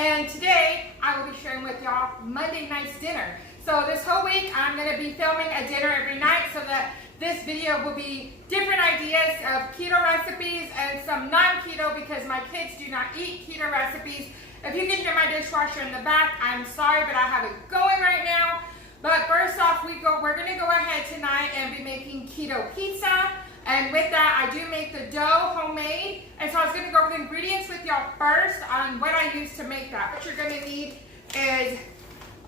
and today I will be sharing with y'all Monday night's dinner. So this whole week I'm going to be filming a dinner every night so that this video will be different ideas of keto recipes and some non-keto because my kids do not eat keto recipes. If you can hear my dishwasher in the back, I'm sorry, but I have it going right now. But first off, we're going to go ahead tonight and be making keto pizza. And with that, I do make the dough homemade. And so I was going to go over the ingredients with y'all first on what I use to make that. What you're going to need is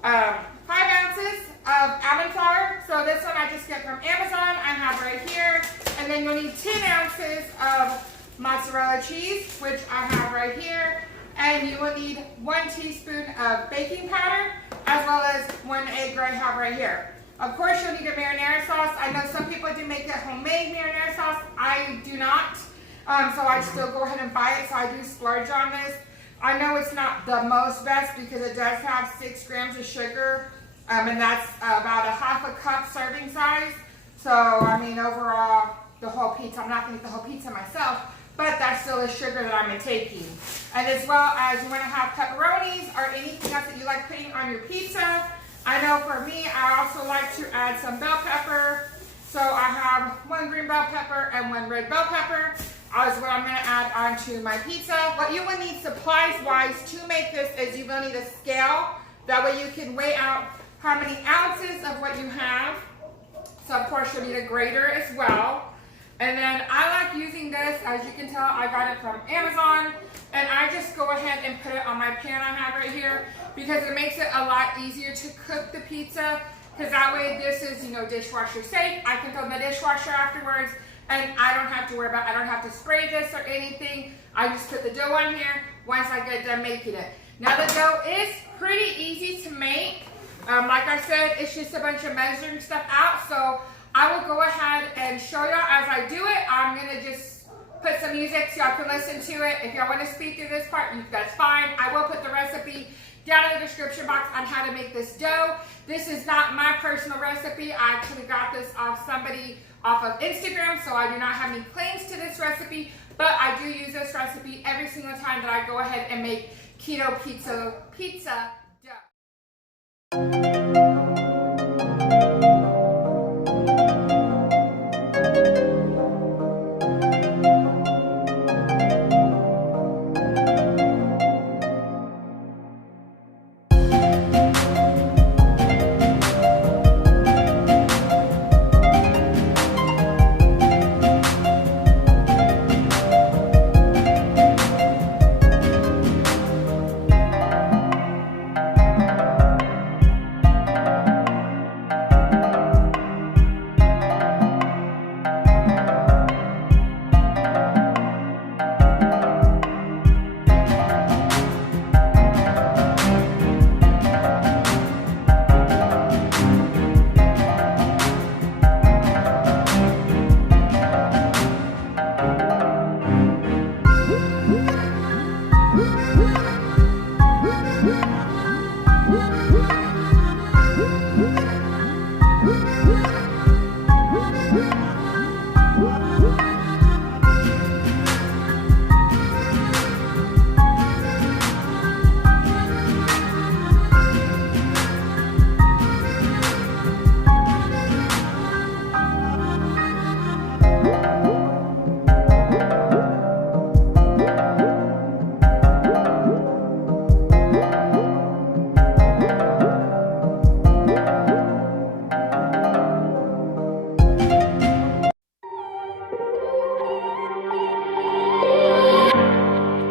5 ounces of almond flour. So this one I just get from Amazon. I have right here. And then you'll need 10 ounces of mozzarella cheese, which I have right here. And you will need 1 teaspoon of baking powder, as well as 1 egg I have right here. Of course, you'll need a marinara sauce. I know some people do make a homemade marinara sauce. I do not, so I still go ahead and buy it. So I do splurge on this. I know it's not the most best because it does have 6 grams of sugar, and that's about a ½ cup serving size. So, I mean, overall, the whole pizza, I'm not going to eat the whole pizza myself, but that's still the sugar that I'm taking. And as well as you want to have pepperonis or anything else that you like putting on your pizza. I know for me, I also like to add some bell pepper. So I have 1 green bell pepper and 1 red bell pepper. That's what I'm going to add onto my pizza. What you will need supplies-wise to make this is you will need a scale. That way you can weigh out how many ounces of what you have. So of course you'll need a grater as well. And then I like using this, as you can tell, I got it from Amazon. And I just go ahead and put it on my pan I have right here because it makes it a lot easier to cook the pizza. Because that way this is, dishwasher safe. I can throw in the dishwasher afterwards and I don't have to worry about, I don't have to spray this or anything. I just put the dough on here once I get done making it. Now the dough is pretty easy to make. Like I said, it's just a bunch of measuring stuff out. So I will go ahead and show y'all as I do it. I'm going to just put some music so y'all can listen to it. If y'all want to speed through this part, that's fine. I will put the recipe down in the description box on how to make this dough. This is not my personal recipe. I actually got this off somebody off of Instagram, so I do not have any claims to this recipe, but I do use this recipe every single time that I go ahead and make keto pizza dough.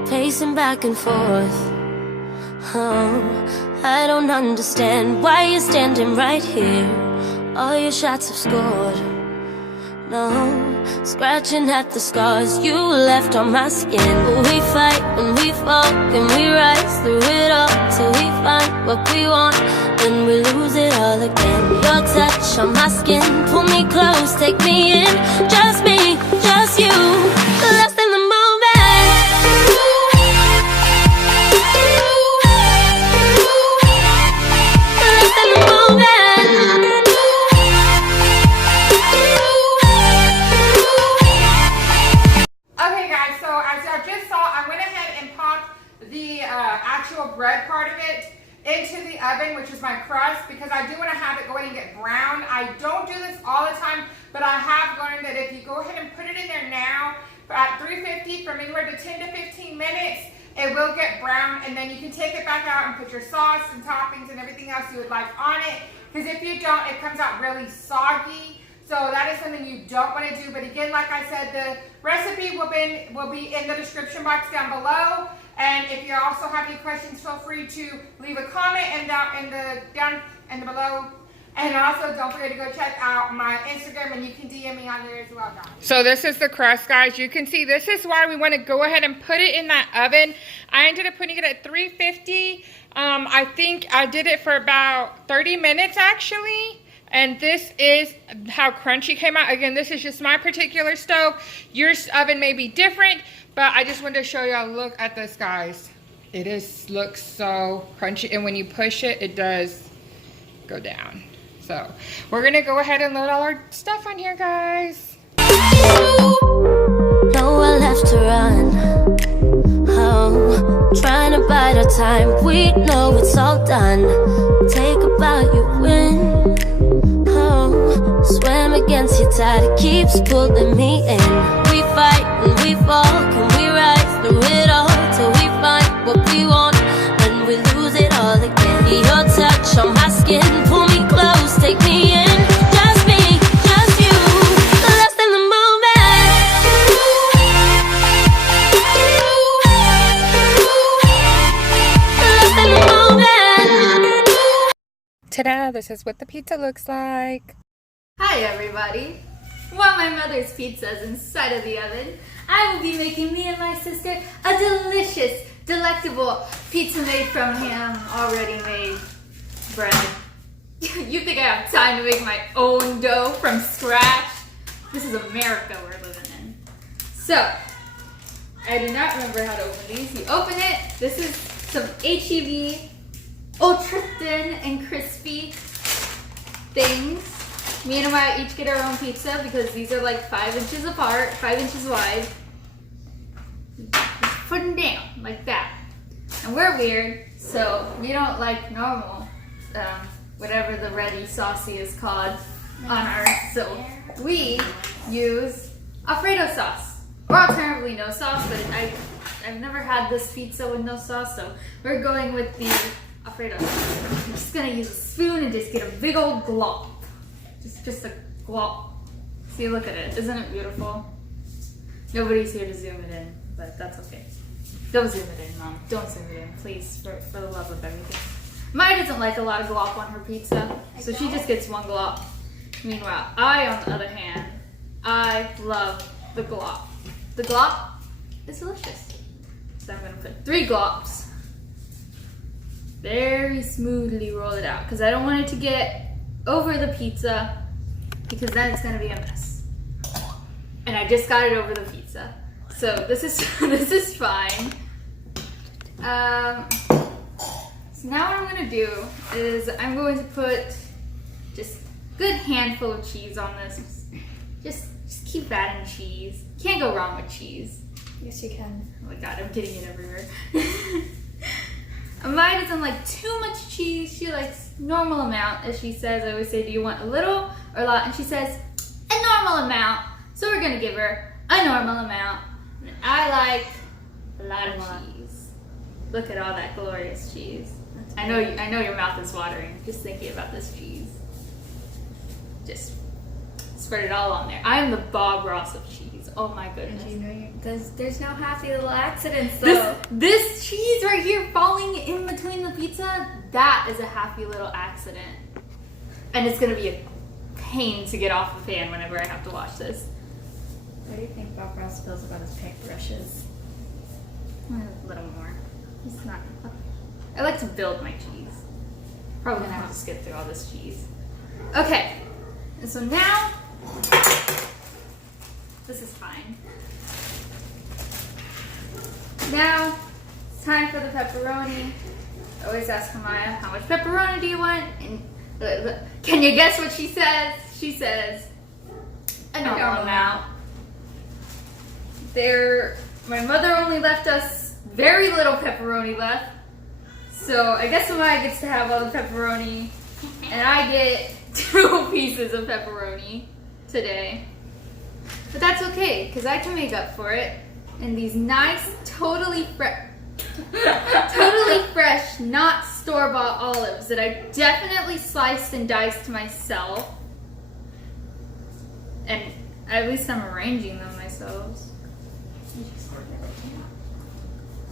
Pacing back and forth. Oh, I don't understand why you're standing right here. All your shots have scored. No, scratching at the scars you left on my skin. We fight and we fall and we rise through it all till we find what we want. Then we lose it all again. Your touch on my skin, pull me close, take me in. Just me, just you, lost in the moment. Okay guys, so as y'all just saw, I went ahead and popped the actual bread part of it into the oven, which is my crust, because I do want to have it go ahead and get brown. I don't do this all the time, but I have learned that if you go ahead and put it in there now at 350 from anywhere to 10 to 15 minutes, it will get brown, and then you can take it back out and put your sauce and toppings and everything else you would like on it, because if you don't, it comes out really soggy. So that is something you don't want to do. But again, like I said, the recipe will be in the description box down below. And if you also have any questions, feel free to leave a comment down below. And also, don't forget to go check out my Instagram, and you can DM me on there as well, guys. So this is the crust, guys. You can see this is why we want to go ahead and put it in that oven. I ended up putting it at 350. I think I did it for about 30 minutes, actually. And this is how crunchy it came out. Again, this is just my particular stove. Your oven may be different, but I just wanted to show y'all. Look at this, guys. It looks so crunchy, and when you push it, it does go down. So we're gonna go ahead and load all our stuff on here, guys. Nowhere left to run. Oh, trying to bide our time. We know it's all done. Take a bow, you win. Oh, swim against your tide. It keeps pulling me in. We fight and we fall. Can we rise through it all till we find what we want? When we lose it all again. Your touch on my skin. Pull me close, take me in. Just me, just you. Lost in the moment. Lost in the moment. Ta-da! This is what the pizza looks like. Hi everybody! While my mother's pizza is inside of the oven, I will be making me and my sister a delicious, delectable pizza made from ham, already made bread. You think I have time to make my own dough from scratch? This is America we're living in. So, I do not remember how to open these. You open it, this is some HEB ultra thin and crispy things. Me and Amaya each get our own pizza because these are like 5 inches apart, 5 inches wide. Just put them down like that. And we're weird, so we don't like normal, whatever the ready saucy is called on ours. So we use Alfredo sauce, or alternatively no sauce, but I've never had this pizza with no sauce, so we're going with the Alfredo sauce. I'm just gonna use a spoon and just get a big old glop. Just a glop. See, look at it. Isn't it beautiful? Nobody's here to zoom it in, but that's okay. Don't zoom it in, Mom. Don't zoom it in, please, for the love of everything. Maya doesn't like a lot of glop on her pizza, so she just gets one glop. Meanwhile, I, on the other hand, I love the glop. The glop is delicious. So I'm gonna put 3 glops. Very smoothly roll it out, because I don't want it to get over the pizza, because then it's gonna be a mess. And I just got it over the pizza, so this is this is fine. So now what I'm gonna do is I'm going to put just a good handful of cheese on this. Just keep adding cheese. Can't go wrong with cheese. Yes, you can. Oh my god, I'm getting it everywhere. Amaya doesn't like too much cheese. She likes normal amount, as she says. I always say, do you want a little or a lot? And she says, a normal amount. So we're gonna give her a normal amount. And I like a lot of cheese. Look at all that glorious cheese. I know your mouth is watering just thinking about this cheese. Just spread it all on there. I am the Bob Ross of cheese. Oh my goodness. And you know there's no happy little accidents though. This cheese right here falling in between the pizza, that is a happy little accident. And it's gonna be a pain to get off the pan whenever I have to wash this. What do you think Bob Ross feels about his paintbrushes? A little more. It's not. I like to build my cheese. Probably gonna have to skip through all this cheese. Okay, and so now this is fine. Now it's time for the pepperoni. I always ask Amaya, how much pepperoni do you want? And can you guess what she says? She says a normal amount. My mother only left us very little pepperoni left, So I guess Amaya gets to have all the pepperoni, and I get 2 pieces of pepperoni today. But that's okay, because I can make up for it in these nice, totally fresh, not store-bought olives that I definitely sliced and diced myself. And at least I'm arranging them myself.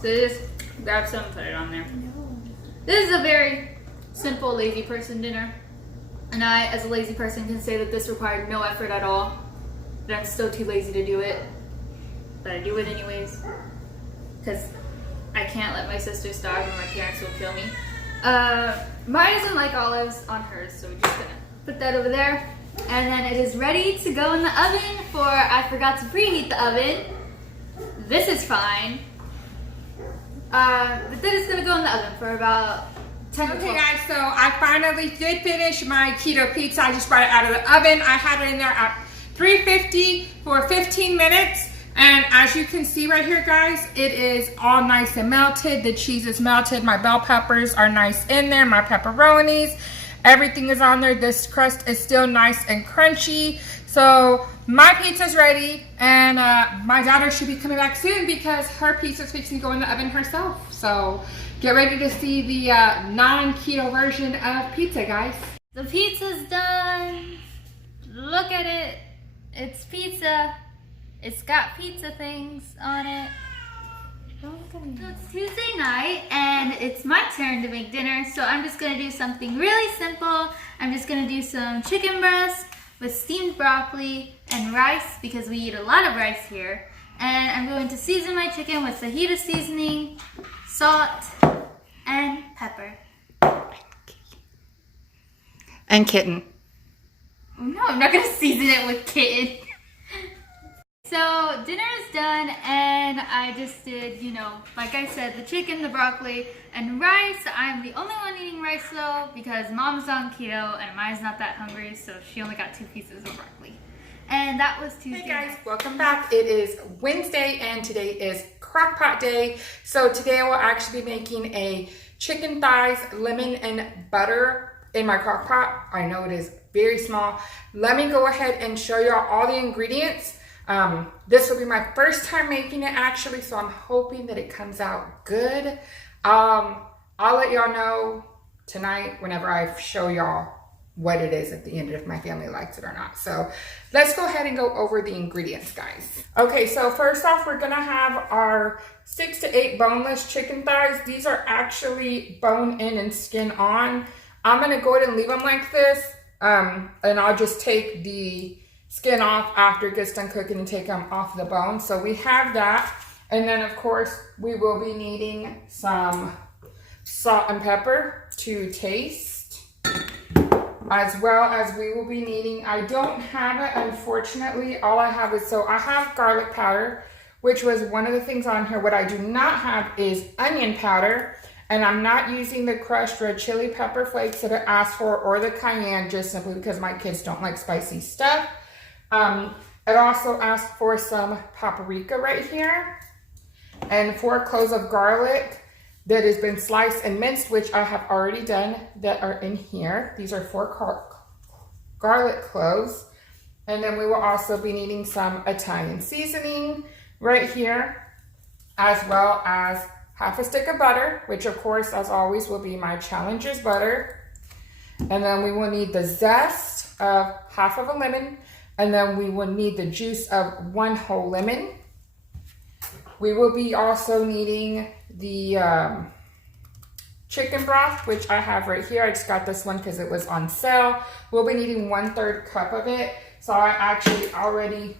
So just grab some and put it on there. This is a very simple lazy person dinner. And I, as a lazy person, can say that this required no effort at all. But I'm still too lazy to do it. But I do it anyways. Because I can't let my sister starve and my parents will kill me. Mine doesn't like olives on hers, so we're just gonna put that over there. And then it is ready to go in the oven for, I forgot to preheat the oven. This is fine. But then it's gonna go in the oven for about 10 to 12. Okay guys, so I finally did finish my keto pizza. I just brought it out of the oven. I had it in there at 350 for 15 minutes. And as you can see right here, guys, it is all nice and melted. The cheese is melted. My bell peppers are nice in there. My pepperonis, everything is on there. This crust is still nice and crunchy. So my pizza's ready, and my daughter should be coming back soon because her pizza's fixing to go in the oven herself. So get ready to see the non-keto version of pizza, guys. The pizza's done. Look at it. It's pizza. It's got pizza things on it. It's Tuesday night and it's my turn to make dinner, so I'm just gonna do something really simple. I'm just gonna do some chicken breast with steamed broccoli and rice because we eat a lot of rice here. And I'm going to season my chicken with fajita seasoning, salt, and pepper. And kitten. No, I'm not gonna season it with kitten. So dinner is done, and I just did, you know, like I said, the chicken, the broccoli, and rice. I'm the only one eating rice though because Mom's on keto and Maya's not that hungry, so she only got 2 pieces of broccoli. And that was Tuesday. Hey guys, welcome back. It is Wednesday and today is Crockpot day. So today I will actually be making a chicken thighs, lemon and butter in my Crockpot. I know it is very small. Let me go ahead and show y'all all the ingredients. This will be my first time making it actually, so I'm hoping that it comes out good. I'll let y'all know tonight whenever I show y'all what it is at the end, if my family likes it or not. So let's go ahead and go over the ingredients, guys. Okay, so first off, we're gonna have our 6 to 8 boneless chicken thighs. These are actually bone in and skin on. I'm gonna go ahead and leave them like this, and I'll just take the skin off after it gets done cooking and take them off the bone. So we have that. And then of course, we will be needing some salt and pepper to taste, as well as we will be needing, I don't have it, unfortunately. All I have is, so I have garlic powder, which was one of the things on here. What I do not have is onion powder, and I'm not using the crushed red chili pepper flakes that I asked for, or the cayenne, just simply because my kids don't like spicy stuff. It also asked for some paprika right here, and 4 cloves of garlic that has been sliced and minced, which I have already done, that are in here. These are 4 garlic cloves. And then we will also be needing some Italian seasoning right here, as well as half a stick of butter, which of course, as always, will be my Challenger's butter. And then we will need the zest of half of a lemon. And then we will need the juice of 1 whole lemon. We will be also needing the chicken broth, which I have right here. I just got this one because it was on sale. We'll be needing 1/3 cup of it. So I actually already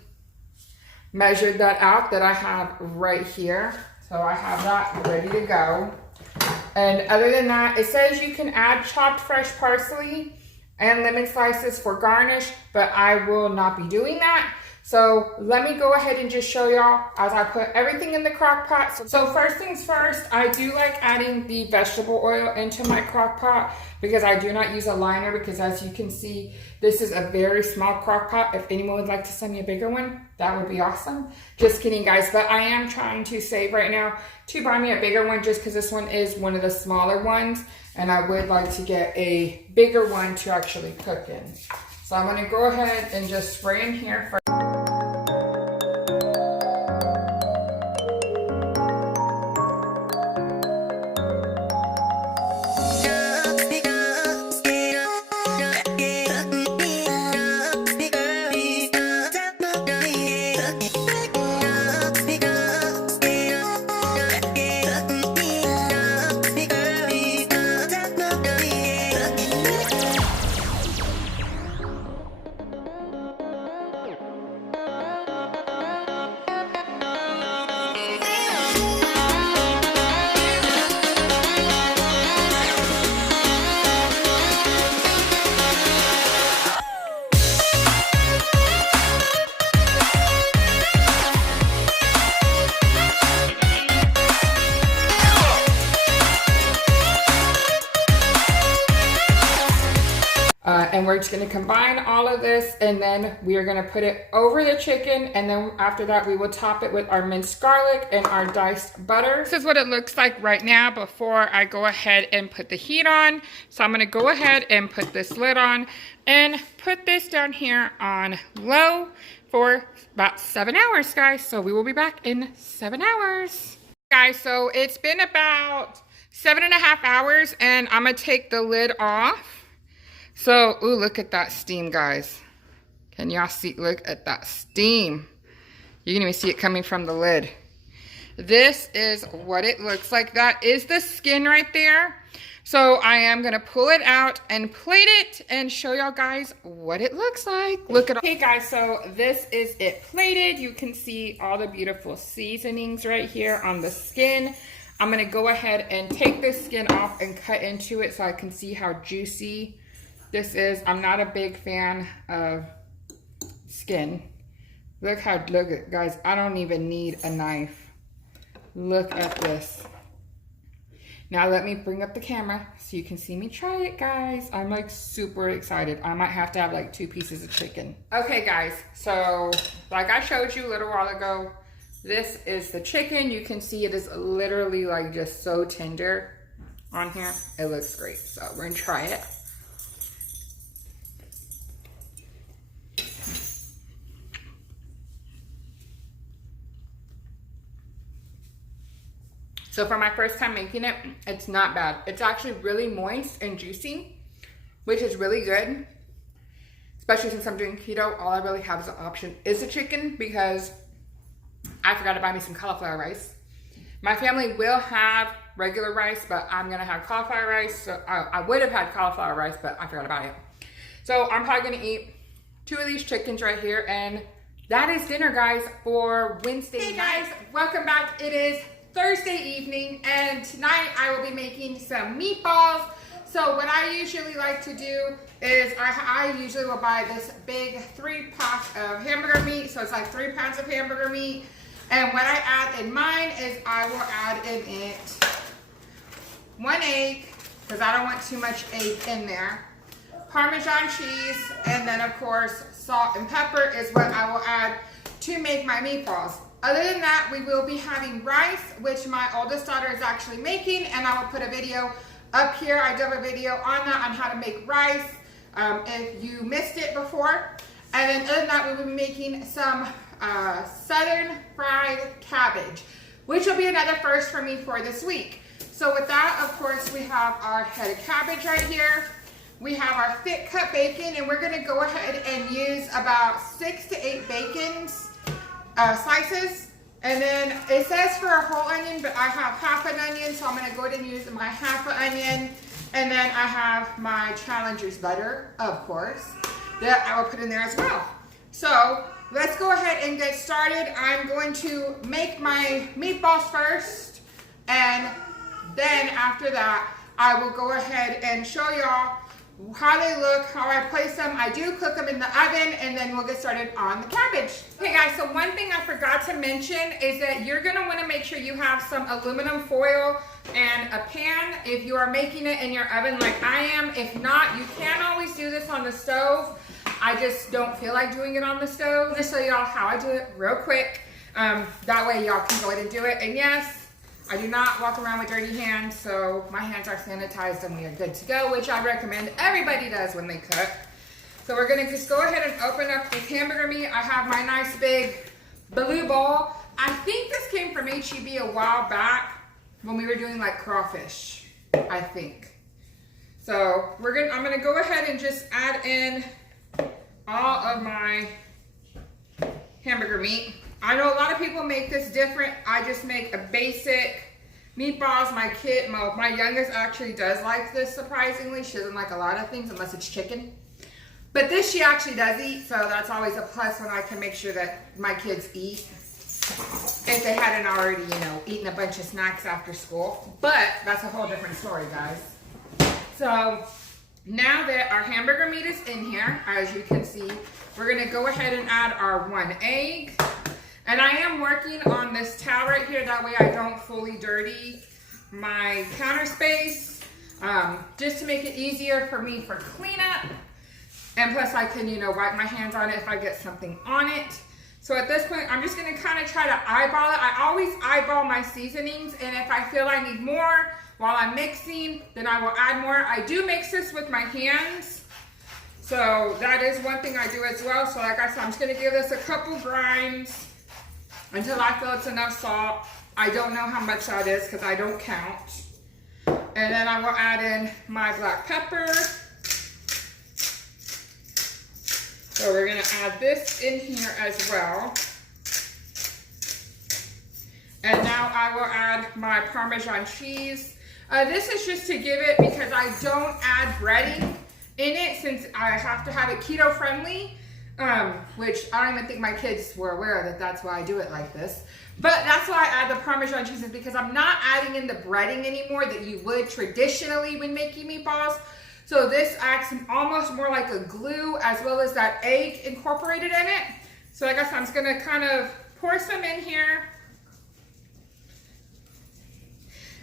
measured that out, that I have right here. So I have that ready to go. And other than that, it says you can add chopped fresh parsley and lemon slices for garnish, but I will not be doing that. So let me go ahead and just show y'all as I put everything in the crock pot. So first things first, I do like adding the vegetable oil into my crock pot because I do not use a liner, because as you can see, this is a very small crock pot. If anyone would like to send me a bigger one, that would be awesome. Just kidding, guys, but I am trying to save right now to buy me a bigger one just because this one is one of the smaller ones, and I would like to get a bigger one to actually cook in. So I'm gonna go ahead and just spray in here first. And we're just going to combine all of this, and then we are going to put it over the chicken, and then after that we will top it with our minced garlic and our diced butter. This is what it looks like right now before I go ahead and put the heat on. So I'm going to go ahead and put this lid on and put this down here on low for about 7 hours, guys. So we will be back in 7 hours. Guys, so it's been about 7.5 hours, and I'm going to take the lid off. So, ooh, look at that steam, guys. Can y'all see? Look at that steam. You can even see it coming from the lid. This is what it looks like. That is the skin right there. So I am going to pull it out and plate it and show y'all guys what it looks like. Look at all. Okay, guys, so this is it plated. You can see all the beautiful seasonings right here on the skin. I'm going to go ahead and take this skin off and cut into it so I can see how juicy this is. I'm not a big fan of skin. Look at, guys, I don't even need a knife. Look at this. Now let me bring up the camera so you can see me try it, guys. I'm like super excited. I might have to have like 2 pieces of chicken. Okay, guys, so like I showed you a little while ago, this is the chicken. You can see it is literally like just so tender on here. It looks great, so we're gonna try it. So for my first time making it, it's not bad. It's actually really moist and juicy, which is really good. Especially since I'm doing keto, all I really have as an option is the chicken because I forgot to buy me some cauliflower rice. My family will have regular rice, but I'm gonna have cauliflower rice. So I would have had cauliflower rice, but I forgot to buy it. So I'm probably gonna eat 2 of these chickens right here, and that is dinner, guys, for Wednesday night. Hey guys, welcome back. It is Thursday evening, and tonight I will be making some meatballs. So what I usually like to do is I usually will buy this big 3-pack of hamburger meat. So it's like 3 pounds of hamburger meat. And what I add in mine is I will add in it 1 egg, because I don't want too much egg in there. Parmesan cheese, and then of course salt and pepper is what I will add to make my meatballs. Other than that, we will be having rice, which my oldest daughter is actually making, and I will put a video up here. I do have a video on that, on how to make rice, if you missed it before. And then other than that, we will be making some southern fried cabbage, which will be another first for me for this week. So with that, of course, we have our head of cabbage right here. We have our thick cut bacon, and we're gonna go ahead and use about 6 to 8 bacons. Slices, and then it says for a whole onion, but I have half an onion, so I'm going to go ahead and use my half an onion. And then I have my Challenger's butter, of course, that I will put in there as well. So let's go ahead and get started. I'm going to make my meatballs first, and then after that I will go ahead and show y'all how they look, how I place them. I do cook them in the oven, and then we'll get started on the cabbage. Okay guys, so one thing I forgot to mention is that you're gonna wanna make sure you have some aluminum foil and a pan if you are making it in your oven like I am. If not, you can always do this on the stove. I just don't feel like doing it on the stove. I'm gonna show y'all how I do it real quick. That way y'all can go ahead and do it. And yes, I do not walk around with dirty hands, so my hands are sanitized and we are good to go, which I recommend everybody does when they cook. So we're gonna just go ahead and open up this hamburger meat. I have my nice big blue bowl. I think this came from HEB a while back when we were doing like crawfish, I think. So I'm gonna go ahead and just add in all of my hamburger meat. I know a lot of people make this different. I just make a basic meatballs. My youngest actually does like this, surprisingly. She doesn't like a lot of things unless it's chicken. But this she actually does eat, so that's always a plus when I can make sure that my kids eat. If they hadn't already, eaten a bunch of snacks after school. But that's a whole different story, guys. So now that our hamburger meat is in here, as you can see, we're gonna go ahead and add our 1 egg. And I am working on this towel right here, that way I don't fully dirty my counter space, just to make it easier for me for cleanup. And plus I can, wipe my hands on it if I get something on it. So at this point, I'm just gonna kind of try to eyeball it. I always eyeball my seasonings, and if I feel I need more while I'm mixing, then I will add more. I do mix this with my hands. So that is one thing I do as well. So like I said, I'm just gonna give this a couple grinds until I feel it's enough salt. I don't know how much that is because I don't count. And then I will add in my black pepper. So we're gonna add this in here as well. And now I will add my Parmesan cheese. This is just to give it, because I don't add breading in it since I have to have it keto friendly. Which I don't even think my kids were aware that that's why I do it like this. But that's why I add the Parmesan cheese, is because I'm not adding in the breading anymore that you would traditionally when making meatballs. So this acts almost more like a glue, as well as that egg incorporated in it. So like I said, I'm just gonna kind of pour some in here.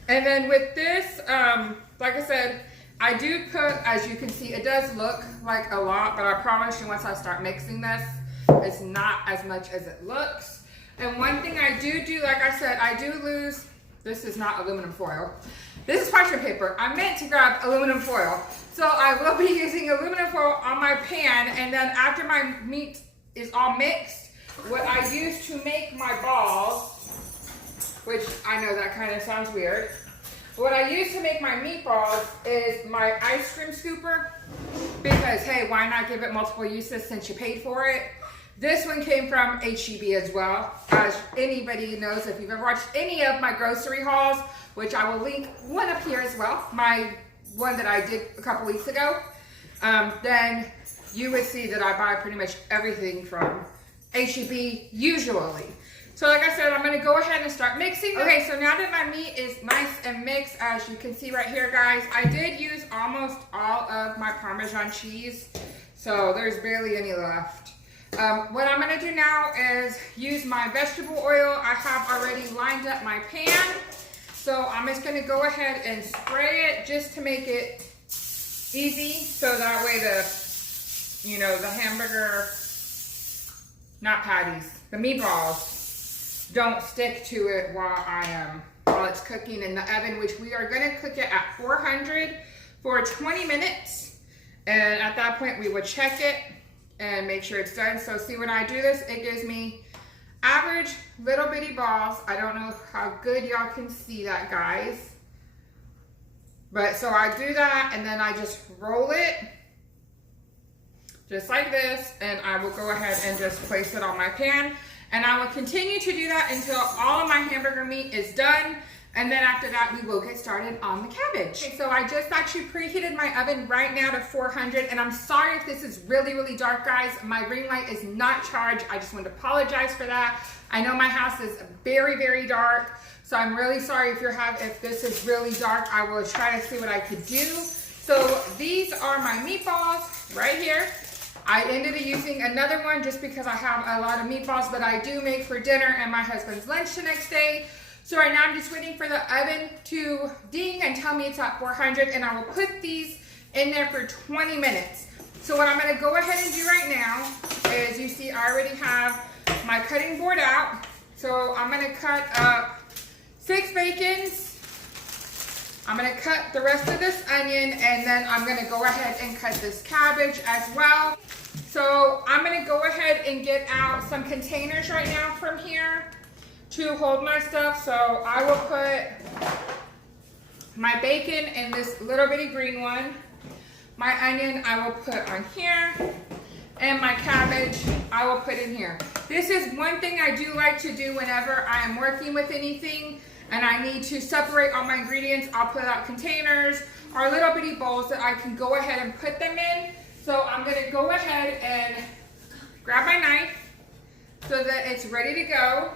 And then with this, like I said, I do cook, as you can see, it does look like a lot, but I promise you once I start mixing this, it's not as much as it looks. And one thing I do, like I said, I do lose, this is not aluminum foil. This is parchment paper. I meant to grab aluminum foil. So I will be using aluminum foil on my pan, and then after my meat is all mixed, what I use to make my balls, which I know that kind of sounds weird, what I use to make my meatballs is my ice cream scooper, because hey, why not give it multiple uses since you paid for it? This one came from HEB as well. As anybody knows, if you've ever watched any of my grocery hauls, which I will link one up here as well, my one that I did a couple weeks ago, then you would see that I buy pretty much everything from HEB usually. So like I said, I'm gonna go ahead and start mixing. Okay, so now that my meat is nice and mixed, as you can see right here, guys, I did use almost all of my Parmesan cheese, so there's barely any left. What I'm gonna do now is use my vegetable oil. I have already lined up my pan, so I'm just gonna go ahead and spray it just to make it easy, so that way the hamburger, not patties, the meatballs don't stick to it while it's cooking in the oven, which we are gonna cook it at 400 for 20 minutes. And at that point, we would check it and make sure it's done. So see, when I do this, it gives me average little bitty balls. I don't know how good y'all can see that, guys. But so I do that, and then I just roll it just like this, and I will go ahead and just place it on my pan. And I will continue to do that until all of my hamburger meat is done. And then after that, we will get started on the cabbage. Okay, so I just actually preheated my oven right now to 400. And I'm sorry if this is really, really dark, guys. My ring light is not charged. I just want to apologize for that. I know my house is very, very dark. So I'm really sorry if this is really dark. I will try to see what I could do So these are my meatballs right here. I ended up using another one just because I have a lot of meatballs, but I do make for dinner and my husband's lunch the next day. So right now I'm just waiting for the oven to ding and tell me it's at 400, and I will put these in there for 20 minutes. So what I'm gonna go ahead and do right now is, you see I already have my cutting board out. So I'm gonna cut up 6 bacons. I'm gonna cut the rest of this onion, and then I'm gonna go ahead and cut this cabbage as well. So I'm gonna go ahead and get out some containers right now from here to hold my stuff. So I will put my bacon in this little bitty green one. My onion I will put on here, and my cabbage I will put in here. This is one thing I do like to do whenever I am working with anything and I need to separate all my ingredients. I'll put out containers or little bitty bowls that I can go ahead and put them in. So I'm gonna go ahead and grab my knife so that it's ready to go.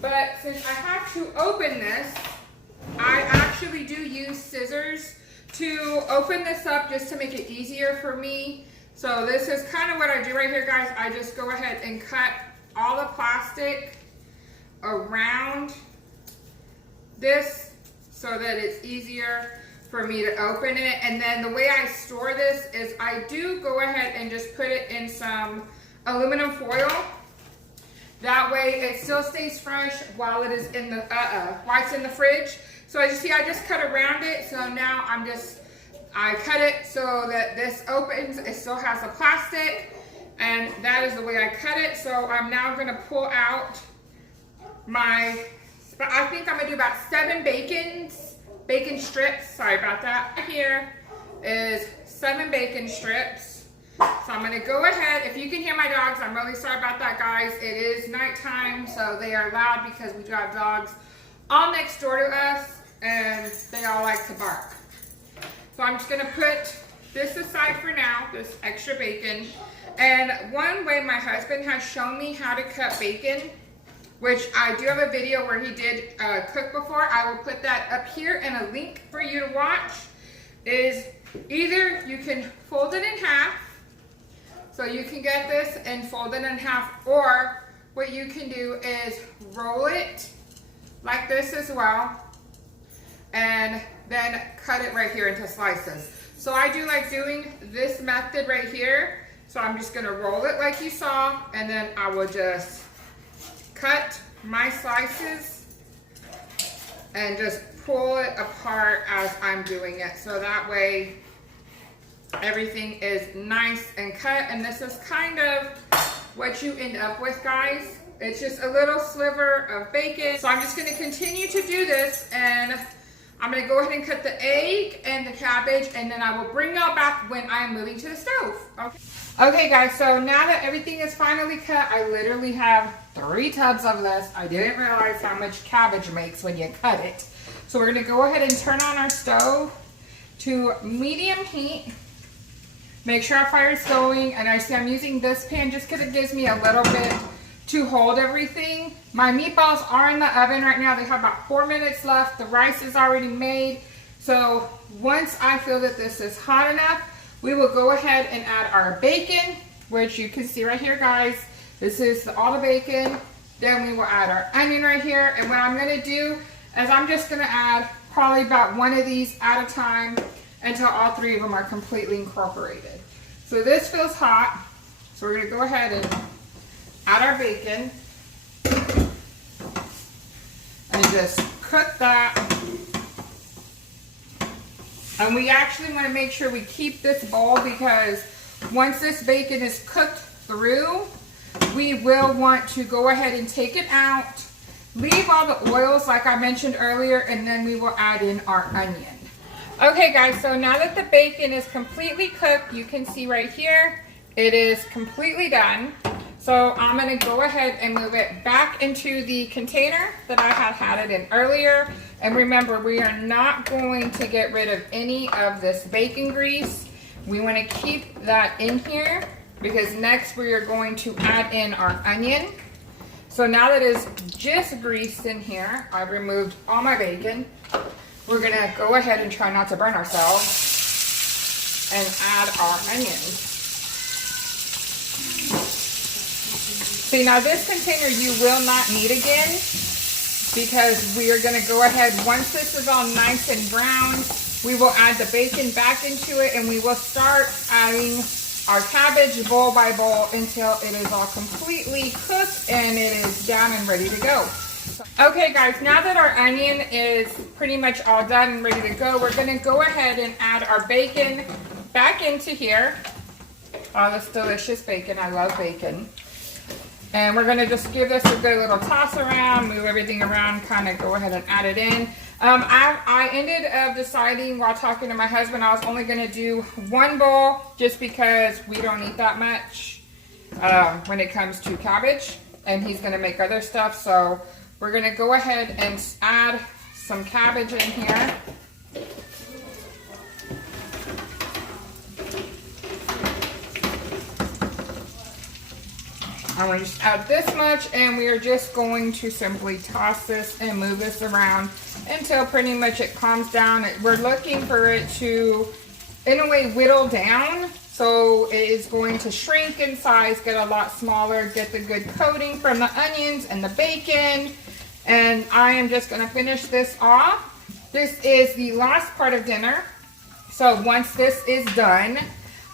But since I have to open this, I actually do use scissors to open this up just to make it easier for me. So this is kind of what I do right here, guys. I just go ahead and cut all the plastic around this so that it's easier for me to open it. And then the way I store this is I do go ahead and just put it in some aluminum foil. That way it still stays fresh while it is in the while it's in the fridge. So as you see, I just cut around it. So now I cut it so that this opens. It still has the plastic, and that is the way I cut it. So I'm now gonna pull out my, I think I'm gonna do about 7 bacon strips. Sorry about that. Here is 7 bacon strips. So I'm gonna go ahead. If you can hear my dogs, I'm really sorry about that, guys. It is nighttime, so they are loud because we do have dogs all next door to us, and they all like to bark. So I'm just gonna put this aside for now, this extra bacon. And one way my husband has shown me how to cut bacon, which I do have a video where he did cook before. I will put that up here and a link for you to watch. Is either you can fold it in half, so you can get this and fold it in half, or what you can do is roll it like this as well, and then cut it right here into slices. So I do like doing this method right here. So I'm just gonna roll it like you saw, and then I will just cut my slices and just pull it apart as I'm doing it. So that way everything is nice and cut. And this is kind of what you end up with, guys. It's just a little sliver of bacon. So I'm just gonna continue to do this, and I'm gonna go ahead and cut the egg and the cabbage, and then I will bring y'all back when I'm moving to the stove. Okay guys, so now that everything is finally cut, I literally have 3 tubs of this. I didn't realize how much cabbage makes when you cut it. So we're gonna go ahead and turn on our stove to medium heat. Make sure our fire is going, and I see I'm using this pan just because it gives me a little bit to hold everything. My meatballs are in the oven right now. They have about 4 minutes left. The rice is already made. So once I feel that this is hot enough, we will go ahead and add our bacon, which you can see right here, guys. This is all the bacon. Then we will add our onion right here. And what I'm gonna do is I'm just gonna add probably about 1 of these at a time until all 3 of them are completely incorporated. So this feels hot. So we're gonna go ahead and add our bacon and just cook that. And we actually want to make sure we keep this bowl, because once this bacon is cooked through, we will want to go ahead and take it out, leave all the oils like I mentioned earlier, and then we will add in our onion. Okay guys, so now that the bacon is completely cooked, you can see right here, it is completely done. So I'm gonna go ahead and move it back into the container that I had it in earlier. And remember, we are not going to get rid of any of this bacon grease. We wanna keep that in here, because next we are going to add in our onion. So now that it's just greased in here, I've removed all my bacon. We're gonna go ahead and try not to burn ourselves. and add our onions. See, now this container you will not need again, because we are going to go ahead, once this is all nice and brown, we will add the bacon back into it, and we will start adding our cabbage bowl by bowl until it is all completely cooked and it is down and ready to go. Okay guys, now that our onion is pretty much all done and ready to go, we're going to go ahead and add our bacon back into here. Oh, this delicious bacon. I love bacon. And we're going to just give this a good little toss around, move everything around, kind of go ahead and add it in. I ended up deciding while talking to my husband I was only going to do one bowl just because we don't eat that much when it comes to cabbage. And he's going to make other stuff. So we're going to go ahead and add some cabbage in here. I'm going to just add this much, and we are just going to simply toss this and move this around until pretty much it calms down. We're looking for it to, in a way, whittle down. So it is going to shrink in size, get a lot smaller, get the good coating from the onions and the bacon. And I am just going to finish this off. This is the last part of dinner. So once this is done,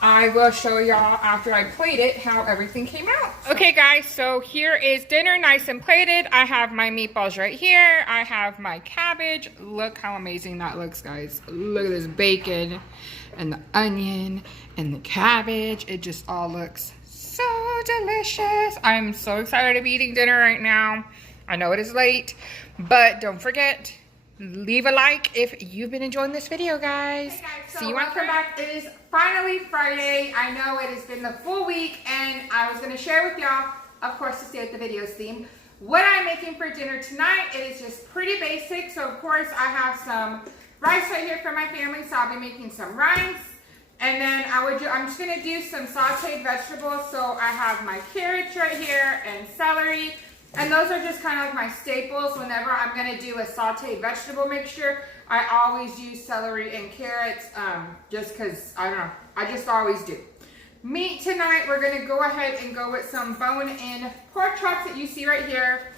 I will show y'all after I plate it how everything came out. Okay guys, so here is dinner nice and plated. I have my meatballs right here. I have my cabbage. Look how amazing that looks, guys. Look at this bacon and the onion and the cabbage. It just all looks so delicious. I'm so excited to be eating dinner right now. I know it is late, but don't forget, leave a like if you've been enjoying this video, guys. Hey guys, see you when I come back. It is finally Friday. I know it has been the full week, and I was going to share with y'all, of course, to stay with the videos theme, what I'm making for dinner tonight. It is just pretty basic. So, of course, I have some rice right here for my family, so I'll be making some rice. And then I'm just going to do some sauteed vegetables. So I have my carrots right here and celery. And those are just kind of like my staples. Whenever I'm going to do a sauteed vegetable mixture, I always use celery and carrots just because, I don't know, I just always do. Meat tonight, we're going to go ahead and go with some bone-in pork chops that you see right here.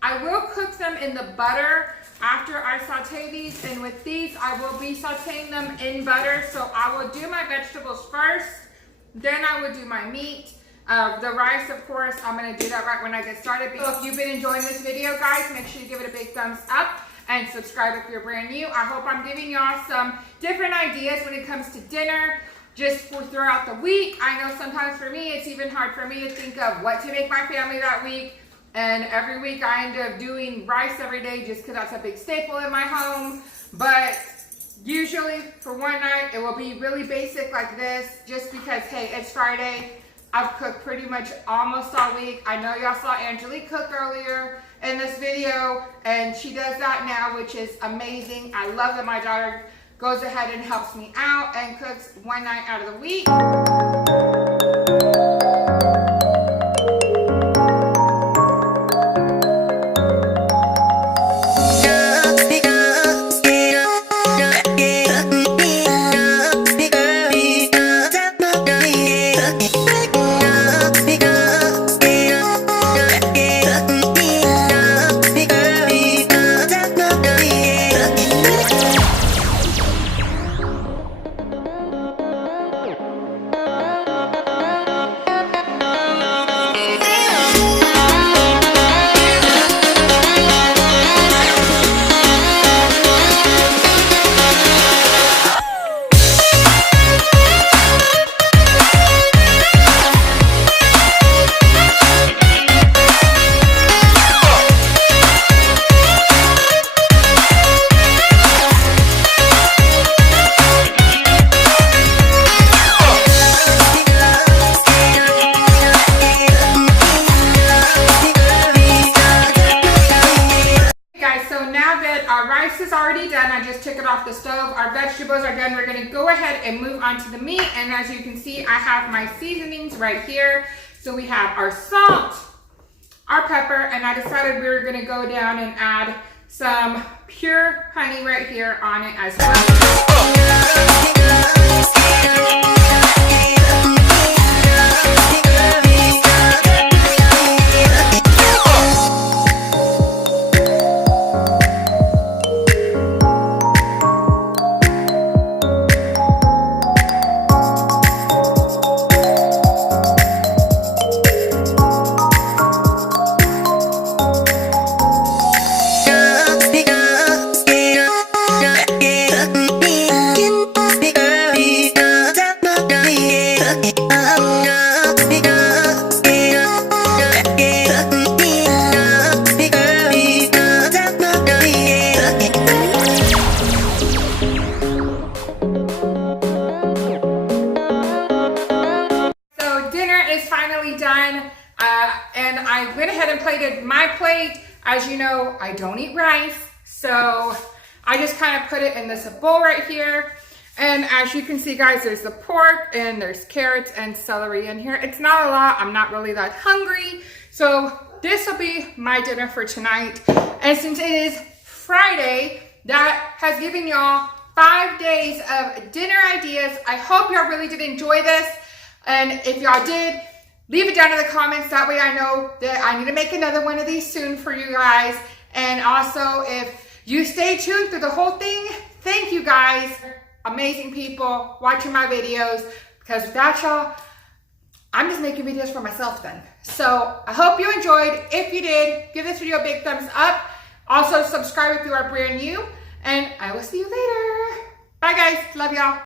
I will cook them in the butter after I saute these, and with these, I will be sauteing them in butter. So I will do my vegetables first, then I will do my meat. The rice, of course, I'm going to do that right when I get started. So if you've been enjoying this video, guys, make sure you give it a big thumbs up and subscribe if you're brand new. I hope I'm giving y'all some different ideas when it comes to dinner, just for throughout the week. I know sometimes for me, it's even hard for me to think of what to make my family that week. And every week I end up doing rice every day just because that's a big staple in my home. But usually for one night, it will be really basic like this, just because, hey, it's Friday. I've cooked pretty much almost all week. I know y'all saw Angelique cook earlier in this video, and she does that now, which is amazing. I love that my daughter goes ahead and helps me out and cooks one night out of the week. The stove. Our vegetables are done. We're going to go ahead and move on to the meat, and as you can see, I have my seasonings right here. So we have our salt, our pepper, and I decided we were going to go down and add some pure honey right here on it as well. As you know, I don't eat rice, so I just kind of put it in this bowl right here. And as you can see, guys, there's the pork and there's carrots and celery in here. It's not a lot. I'm not really that hungry. So this will be my dinner for tonight. And since it is Friday, that has given y'all 5 days of dinner ideas. I hope y'all really did enjoy this. And if y'all did, leave it down in the comments. That way I know that I need to make another one of these soon for you guys. And also, if you stay tuned through the whole thing, thank you guys. Amazing people watching my videos. Because without y'all, I'm just making videos for myself then. So I hope you enjoyed. If you did, give this video a big thumbs up. Also, subscribe if you are brand new. And I will see you later. Bye, guys. Love y'all.